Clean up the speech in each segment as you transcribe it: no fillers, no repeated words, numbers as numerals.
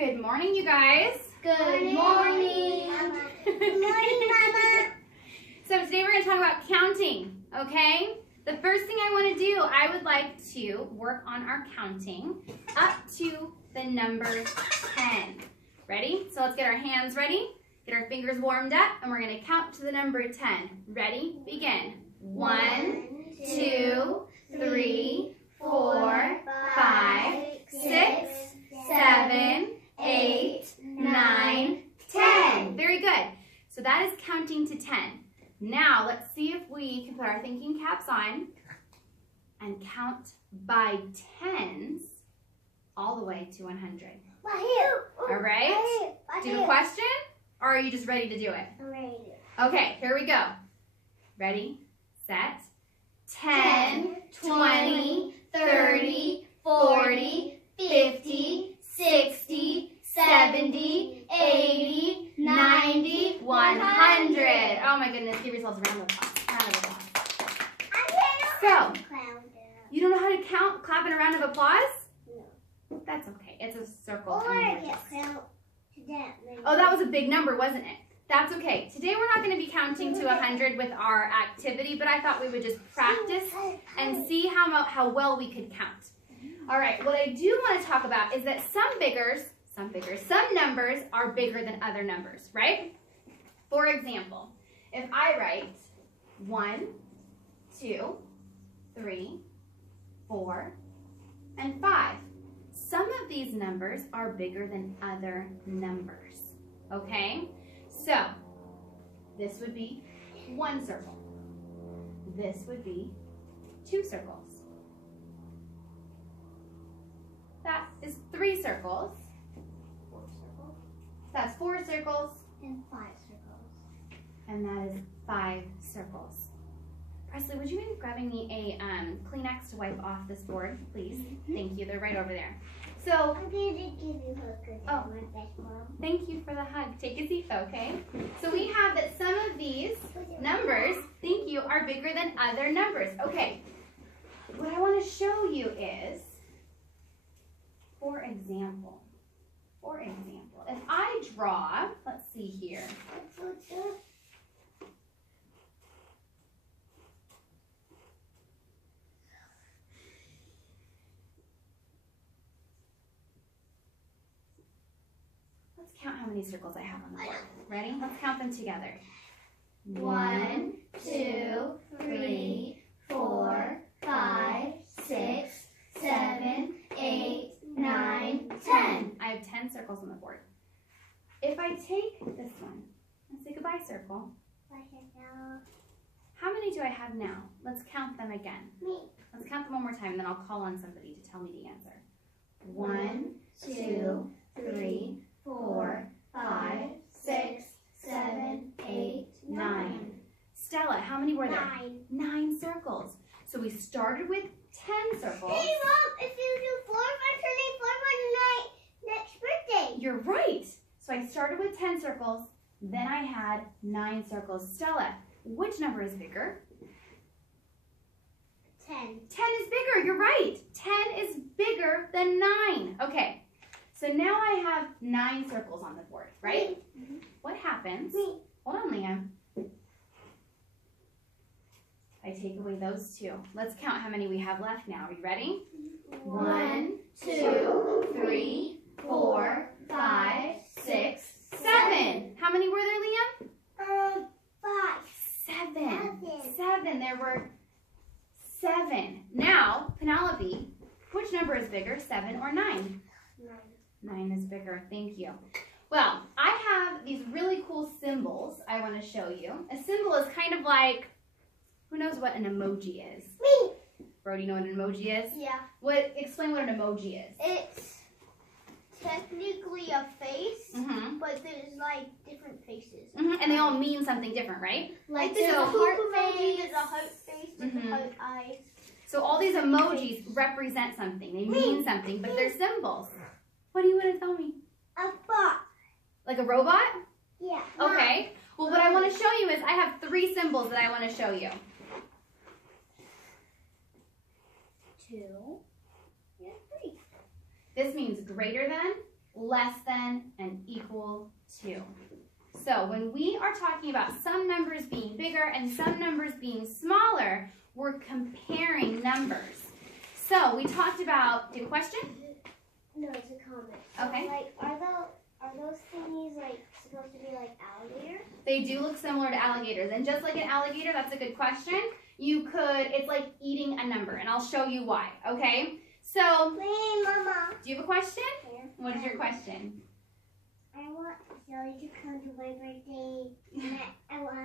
Good morning, you guys. Good morning, Mama. Good morning, Mama. So today we're going to talk about counting, okay? The first thing I want to do, I would like to work on our counting up to the number 10. Ready? So let's get our hands ready, get our fingers warmed up, and we're going to count to the number 10. Ready? Begin. 1, 2, 3, 4, 5, 6, 7, 8, 9, 10. Very good. So that is counting to 10. Now let's see if we can put our thinking caps on and count by tens all the way to 100. All right? Do you have a question? Or are you just ready to do it? I'm ready. Okay, here we go. Ready, set, 10, 20, 30, 40, 50, 60, 70, 80, 90, 100. Oh my goodness, give yourselves a round of applause. Round of applause. So, you don't know how to count, clap in a round of applause? No. That's okay, it's a circle. Or count to that. Oh, that was a big number, wasn't it? That's okay. Today we're not going to be counting to 100 with our activity, but I thought we would just practice and see how well we could count. All right, what I do want to talk about is that some numbers are bigger than other numbers, right? For example, if I write 1, 2, 3, 4, and 5, some of these numbers are bigger than other numbers, okay? So, this would be 1 circle. This would be 2 circles. That is 3 circles. 4 circles. That's 4 circles. And 5 circles. And that is 5 circles. Presley, would you mind grabbing me a Kleenex to wipe off this board, please? Thank you. They're right over there. So, I'm going to give you a hug because I'm my best mom. Thank you for the hug. Take a seat, okay? So we have that some of these numbers, thank you, are bigger than other numbers. Okay, what I want to show you is, for example, if I draw, let's see here. Let's count how many circles I have on the board. Ready? Let's count them together. 1, 2, 3, 4, 5, 6, 7, 8, 9, 10. I have 10 circles on the board. If I take this one, let's say goodbye circle. How many do I have now? Let's count them again. Me. Let's count them one more time, and then I'll call on somebody to tell me the answer. 1, 2, 3, 4, 5, 6, 7, 8, 9. Stella, how many were there? 9 circles. So we started with 10 circles. Hey, Mom, if you do 4, I'm turning 4 on next birthday. You're right. So I started with 10 circles, then I had 9 circles. Stella, which number is bigger? 10. 10 is bigger, you're right. 10 is bigger than 9. Okay, so now I have 9 circles on the board, right? Mm-hmm. What happens? Hold on, Liam. I take away those 2. Let's count how many we have left now. Are you ready? 1, 2, 3, 4, 5, 6, 7. How many were there, Liam? 5. 7. There were 7. Now, Penelope, which number is bigger, 7 or 9? 9 is bigger. Thank you. Well, I have these really cool symbols I want to show you. A symbol is kind of like, who knows what an emoji is? Me. Bro, do you know what an emoji is? Yeah. Explain what an emoji is. It's technically a face, Mm-hmm. but there's like different faces. Mm-hmm. And they all mean something different, right? Like there's a heart face, there's a heart face, there's a heart eyes. So all these emojis represent something. They mean something, but they're symbols. What do you want to tell me? A bot. Like a robot? Yeah. Okay. Well, what I want to show you is I have 3 symbols that I want to show you. 2, and 3. This means greater than, less than, and equal to. So when we are talking about some numbers being bigger and some numbers being smaller, we're comparing numbers. So we talked about, do you have a question? No, it's a comment. Okay. Like, are those thingies like supposed to be like alligators? They do look similar to alligators. And just like an alligator, that's a good question. You could, it's like eating a number, and I'll show you why, okay? So, Wait, Mama. do you have a question? Yeah. What is your question? I want Zoe to come to my birthday, and I want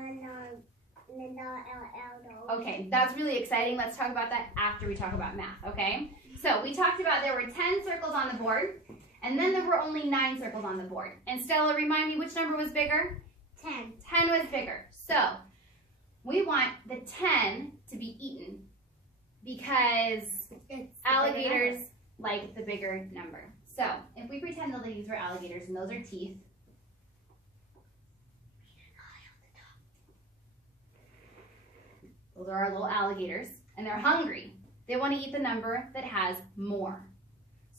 Okay, that's really exciting. Let's talk about that after we talk about math, okay? So we talked about there were 10 circles on the board, and then there were only 9 circles on the board. And Stella, remind me, which number was bigger? 10. 10 was bigger. So we want the 10 to be eaten because alligators like the bigger number. So if we pretend that these were alligators and those are teeth, those are our little alligators, and they're hungry. They want to eat the number that has more.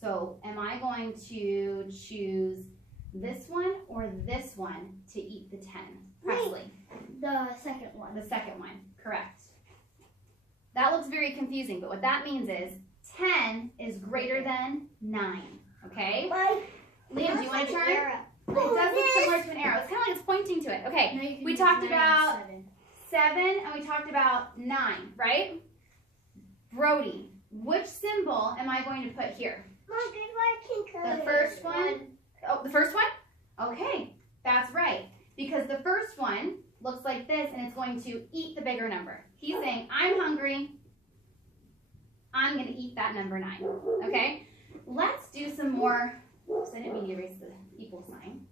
So am I going to choose this one or this one to eat the 10? Presley. The second one. The second one, correct. That looks very confusing, but what that means is 10 is greater than 9, okay? Liam, do you want to turn? It does look similar to an arrow. It's kind of like it's pointing to it. Okay, we talked about 7 and we talked about 9, right? Brody, which symbol am I going to put here? The first one? Oh, the first one? Okay, that's right. Because the first one looks like this, and it's going to eat the bigger number. He's saying, I'm hungry. I'm going to eat that number 9. Okay? Let's do some more. Oops, I didn't mean to erase the equal sign.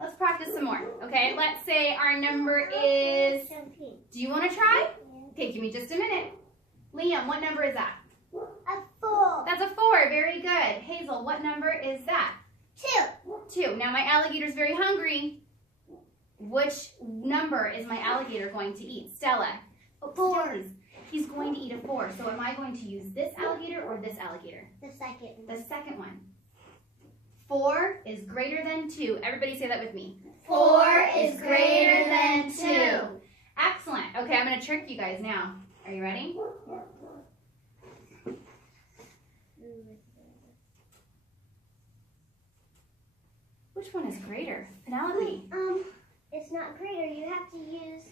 Let's practice some more. Okay? Let's say our number is... Do you want to try? Okay, give me just a minute. Liam, what number is that? A 4. That's a 4. Very good. Hazel, what number is that? 2. 2. Now my alligator's very hungry. Which number is my alligator going to eat? Stella. 4. He's going to eat a 4. So am I going to use this alligator or this alligator? The second one. The second one. 4 is greater than 2. Everybody say that with me. 4 is greater than 2. Excellent. Okay, I'm going to trick you guys now. Are you ready? Which one is greater? Penelope. It's not greater. You have to use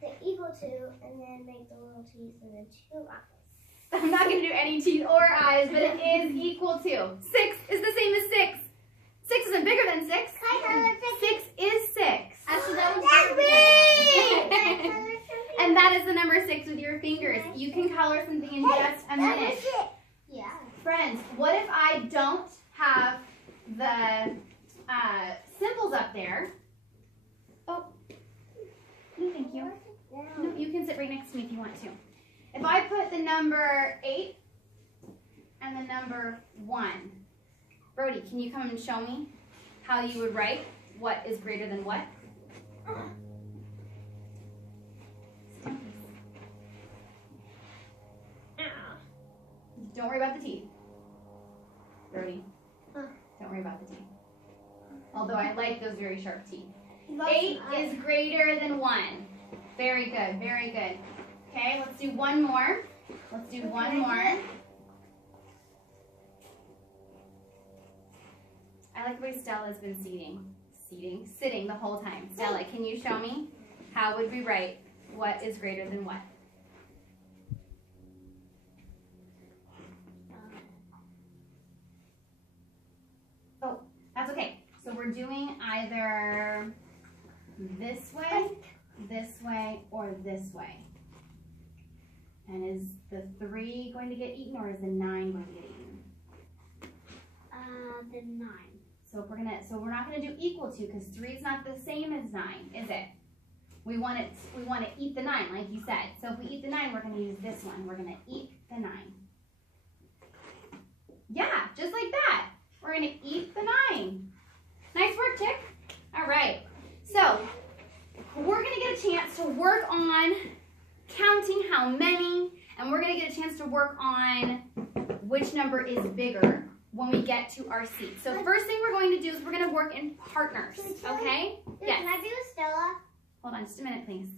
the equal to and then make the little teeth and then 2 eyes. I'm not going to do any teeth or eyes, but it is equal to. 6 is the same as 6. 6 isn't bigger than 6. 6 is 6. Actually, that one's bigger. And that is the number 6 with your fingers. You can color something in just a minute. Yeah. Friends, what if I don't have the symbols up there? Oh, no, thank you. No, you can sit right next to me if you want to. If I put the number 8 and the number 1, Brody, can you come and show me how you would write what is greater than what? Don't worry about the teeth. Brody, don't worry about the teeth. Although I like those very sharp teeth. 8 is greater than 1. Very good, very good. Okay, let's do one more. Let's do one more. I like the way Stella's been sitting the whole time. Stella, can you show me how would we write what is greater than what? Oh, that's okay. So we're doing either this way, or this way. And is the 3 going to get eaten, or is the 9 going to get eaten? The 9. So we're not gonna do equal to, because 3 is not the same as 9, is it? We want to eat the 9, like you said. So if we eat the 9, we're gonna use this one. We're gonna eat the 9. Yeah, just like that. We're gonna eat the 9. Nice work, Chick. All right. So we're gonna get a chance to work on counting how many, and we're gonna get a chance to work on which number is bigger. when we get to our seat. So first thing we're going to do is we're going to work in partners, okay? Yes. Can I do Stella? Hold on just a minute, please.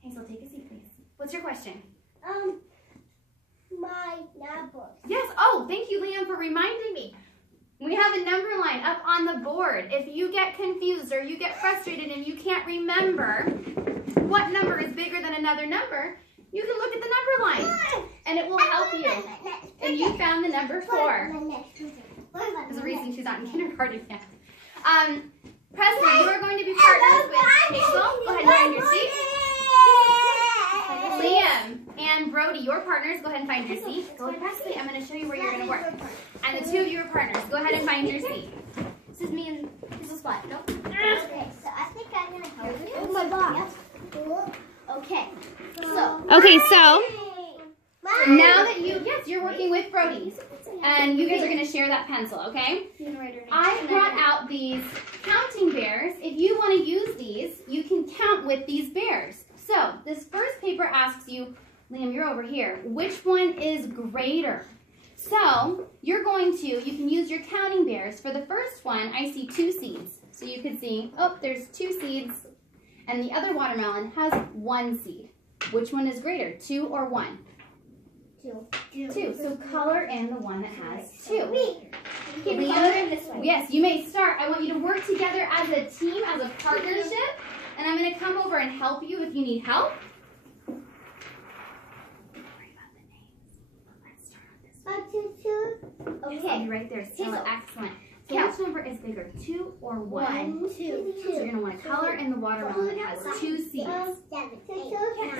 Hazel, take a seat, please. What's your question? My notebook. Yes. Oh, thank you, Liam, for reminding me. We have a number line up on the board. If you get confused or you get frustrated and you can't remember what number is bigger than another number, you can look at the number line and it will help you. And you found the number 4. There's a reason she's not in kindergarten yet. Presley, you are going to be partners with Hazel. Go ahead and find your seat. Liam and Brody, your partners, go ahead and find your seat. Go with Presley. I'm going to show you where you're going to work. And the 2 of you are partners. Go ahead and find your seat. This is me and Hazel's spot. No? Okay, so I think I'm going to help you. Oh my box. Okay. So Now that you're working with Brody. And you guys are going to share that pencil, okay? I brought out these counting bears. If you want to use these, you can count with these bears. So this first paper asks you, Liam, you're over here, which one is greater? So you can use your counting bears. For the first one, I see 2 seeds. So you could see, oh, there's 2 seeds. And the other watermelon has 1 seed. Which one is greater, 2 or 1? 2. So color in the one that has 2. Can color in this one? Yes, you may start. I want you to work together as a team, as a partnership. And I'm going to come over and help you if you need help. Don't worry about the names. Let's start on this one. Okay. Yes, right there, Stella. Excellent. So which number is bigger, 2 or 1? 2. So you're going to want to color in the watermelon that has 2 seeds. 7, 8,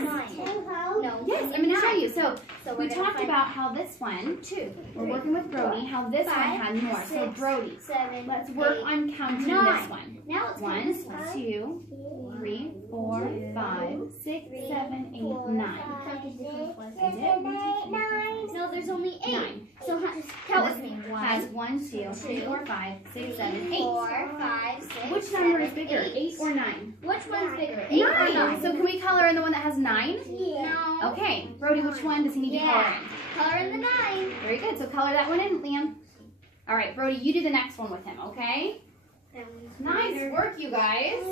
9. No. Yes, I'm going to show you. So we talked about how this one, 2. We're working with Brody, how this one had more. So Brody, 7. let's work on counting this one. Now let's 1, 2, 3, 4, 5, 6, 7, 8, 9. No, there's only 8. 9. So count with me. Has 1, 2, 3, 4, 5, 6, 7, 8. 4, 5, 6. Which number is bigger, 8 or 9? Which one's bigger? 8 or 9? So can we color in the one that has 9? Yeah. No. Okay. Brody, which one does he need to color in? Color in the 9. Very good. So color that one in, Liam. All right, Brody, you do the next one with him, okay? Nice work, you guys.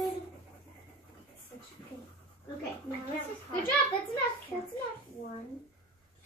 Okay. Good job. That's enough. That's enough. 1,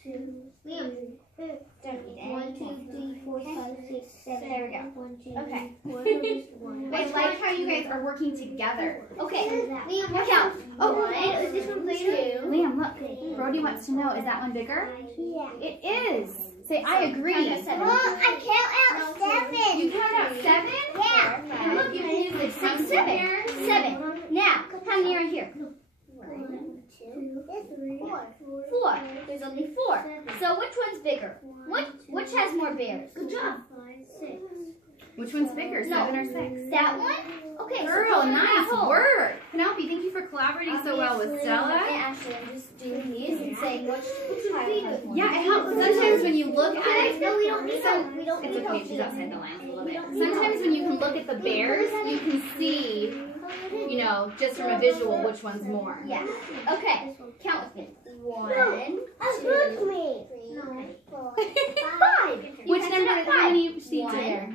2, Liam. Don't need 1, 2, 3, 4, 5, 6, 7. There we go. 1, 2, Okay. 3, 4, 5, I like how you guys are working together. Okay. Liam, count. Oh, is this one bigger? Liam, look. Brody wants to know, is that one bigger? Yeah. It is. Say, I agree. I count out 7. You count out 7? Yeah. And look, you can use the 6, 7. 7. Now, how many are here? 1, 2, 3, 4. There's only 4. So which one's bigger? Which has more bears? Good job. 6. Which one's bigger, 7 or 6? That one? Okay. Girl, so nice work. Penelope, thank you for collaborating so well with Stella. And Ashley, I'm just doing these and saying which one has more. Yeah, it helps. Sometimes when you look at it, No, we don't need help. We don't it's need okay, help. she's outside the lines a little bit. Sometimes when you can look at the bears, you can see, you know, just from a visual, which one's more. Yeah. Okay. Count with me. 1, 2, 3, 4, 5. Which number? How many seeds are there?